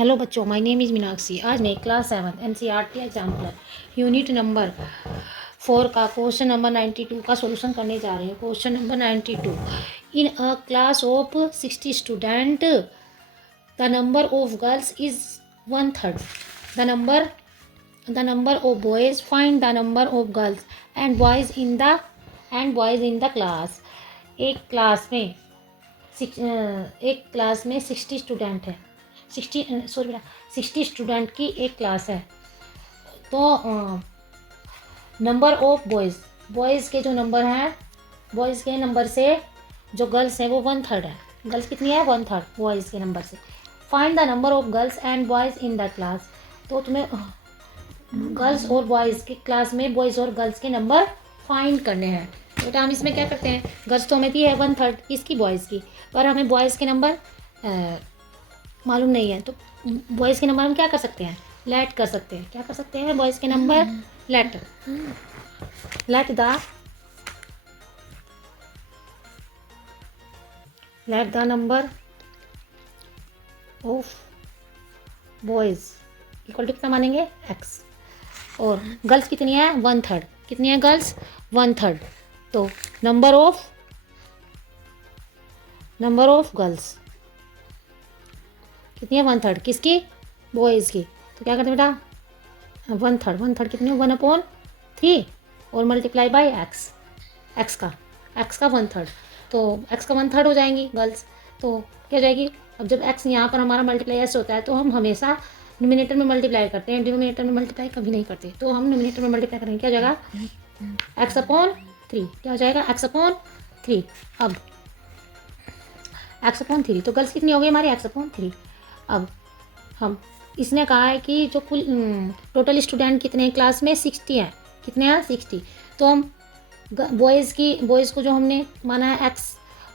Hello बच्चों, my name is Meenakshi. आज मैं class 7 NCERT exemplar unit number 4 का क्वेश्चन नंबर 92 का सॉल्यूशन करने जा रहे हैं। Question number 92, in a class of 60 student the number of girls is 1/3 the number of boys, find the number of girls and boys in the class. एक class में 60 student है। 60 student की एक क्लास है। तो नंबर ऑफ बॉयज़ के जो number हैं, बॉयज़ के नंबर से जो गर्ल्स हैं वो 1/3 है। गर्ल्स कितनी है? 1/3 बॉयज़ के नंबर से। Find the number of girls and boys in the class. तो तुम्हें गर्ल्स और बॉयज़ की क्लास में बॉयज़ और गर्ल्स के नंबर फाइंड करने हैं। तो हम इसमें क्या करते हैं, गर्ल्स तो हमें दी है 1/3 इसकी बॉयज़ की, पर हमें बॉयज़ के नंबर मालूम नहीं है। तो बॉयज़ के नंबर हम क्या कर सकते हैं? लेट कर सकते हैं। क्या कर सकते हैं? बॉयज़ के number let the number of boys equal to कितना मानेंगे? x। और गर्ल्स कितनी है? 1/3। कितनी है गर्ल्स? 1/3। तो नंबर ऑफ गर्ल्स कितनी है? 1/3 किसकी? बॉयज़ की। तो क्या करते हैं बेटा? 1/3 कितनी है? 1/3 और मल्टीप्लाई बाई एक्स का 1/3। तो x का 1/3 हो जाएंगी गर्ल्स। तो क्या हो जाएगी? अब जब x यहाँ पर हमारा मल्टीप्लाई ऐसे होता है तो हम हमेशा न्यूमिनेटर में मल्टीप्लाई करते हैं, डिनोमिनेटर में मल्टीप्लाई कभी नहीं करते। तो हम न्यूमिनेटर में मल्टीप्लाई करेंगे। क्या हो जाएगा? x/3। क्या हो जाएगा? x/3। अब x/3। तो गर्ल्स कितनी हो गई हमारी? x/3। अब हम इसने कहा है कि जो कुल टोटल स्टूडेंट कितने हैं क्लास में? 60 हैं। कितने हैं? 60। तो हम बॉयज़ को जो हमने माना है x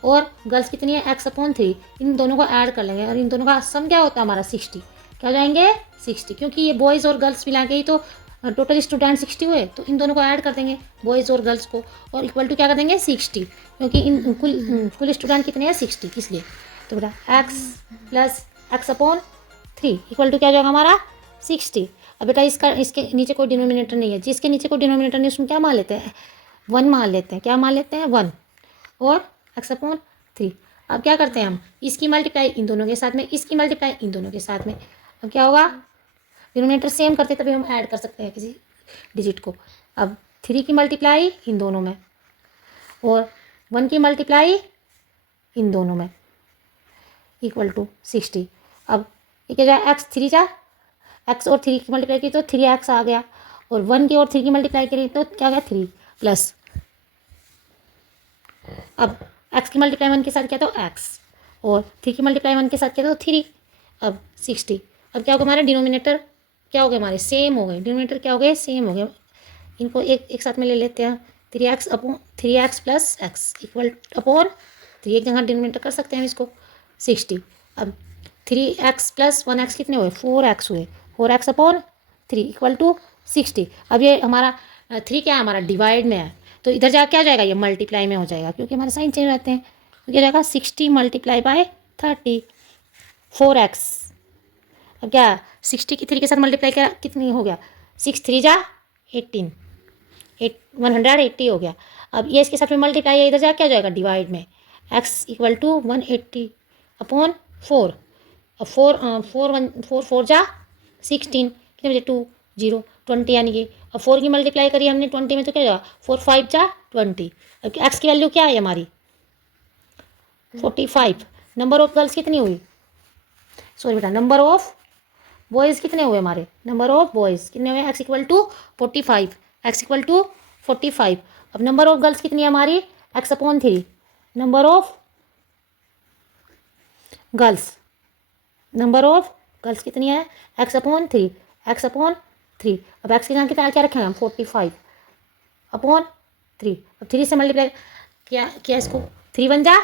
और गर्ल्स कितनी है? x/3। इन दोनों को ऐड कर लेंगे और इन दोनों का सम क्या होता है हमारा? 60। क्या हो जाएंगे? 60, क्योंकि ये बॉयज़ और गर्ल्स मिला के ही तो टोटल स्टूडेंट 60 हुए। तो इन दोनों को ऐड कर देंगे, बॉयज़ और गर्ल्स को, और इक्वल टू क्या कर देंगे? 60, क्योंकि इन कुल स्टूडेंट कितने हैं? 60, इसलिए। तो बेटा x plus x/3 equal to क्या हो जाएगा हमारा? 60। अब बेटा इसके नीचे कोई डिनोमिनेटर नहीं है। जिसके नीचे कोई डिनोमिनेटर नहीं उसमें क्या मान लेते हैं? 1 मान लेते हैं। क्या मान लेते हैं? 1 और x/3। अब क्या करते हैं हम? इसकी मल्टीप्लाई इन दोनों के साथ में, इसकी मल्टीप्लाई इन दोनों के साथ में। अब क्या होगा? डिनोमिनेटर सेम करते तभी हम ऐड कर सकते हैं किसी डिजिट को। अब 3 की मल्टीप्लाई इन दोनों में और 1 की मल्टीप्लाई इन दोनों में इक्वल टू 60। अब ये क्या जाए? x और 3 की मल्टीप्लाई की तो 3x आ गया, और 1 की और 3 की मल्टीप्लाई करी तो क्या गया? 3 प्लस। अब x की मल्टीप्लाई 1 के साथ किया तो x, और 3 की मल्टीप्लाई 1 के साथ किया तो 3। अब 60। अब क्या होगा? हमारे डिनोमिनेटर क्या हो गए? हमारे सेम हो गए। डिनोमिनेटर क्या हो गए? सेम हो गए। इनको एक साथ में ले लेते हैं। 3x plus x equal upon 3, एक जगह डिनोमिनेटर कर सकते हैं इसको। 60। अब 3x प्लस 1x कितने हुए? 4x हुए। 4x/3 equal to 60। अब ये हमारा 3 क्या है? हमारा डिवाइड में है, तो इधर जा क्या हो जाएगा? ये मल्टीप्लाई में हो जाएगा, क्योंकि हमारे साइन चेंज रहते हैं। तो क्या जाएगा? 60 मल्टीप्लाई बाय 30 4x। अब क्या 60 की 3 के साथ मल्टीप्लाई किया कितनी हो गया? 6 3 जा 18, 180 हो गया। अब ये इसके साथ में मल्टीप्लाई है, इधर जा क्या हो जाएगा? डिवाइड में। x equal to 180/4। अब 4 जा 16, कितने बजे? 2 0 20, यानी कि अब 4 की मल्टीप्लाई करी हमने 20 में तो क्या हो जाएगा? 4 5 जा 20। अब x की वैल्यू क्या है हमारी? 45। नंबर ऑफ गर्ल्स कितनी हुई? सॉरी बेटा, नंबर ऑफ बॉयज़ कितने हुए हमारे? नंबर ऑफ बॉयज़ कितने हुए? x equal to 45। x equal to 45। अब नंबर ऑफ गर्ल्स कितनी है हमारी? x/3। नंबर ऑफ गर्ल्स कितनी है? x/3। x/3। अब x की जगह कितना क्या रखेंगे हम? 45/3। अब 3 से मल्टीप्लाई किया इसको। 3 1 जा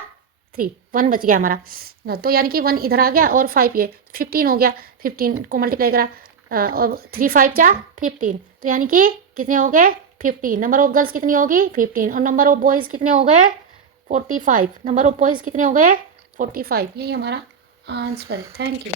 3, 1 बच गया हमारा। तो यानी कि 1 इधर आ गया और 5 ये 15 हो गया। 15 को मल्टीप्लाई करा और 3 5 जा 15, तो यानी कि कितने हो गए? 15। नंबर ऑफ गर्ल्स कितनी होगी? 15। और नंबर ऑफ बॉयज़ कितने हो गए? 45। नंबर ऑफ बॉयज़ कितने हो गए? 45। यही हमारा आंसर है। Thank you.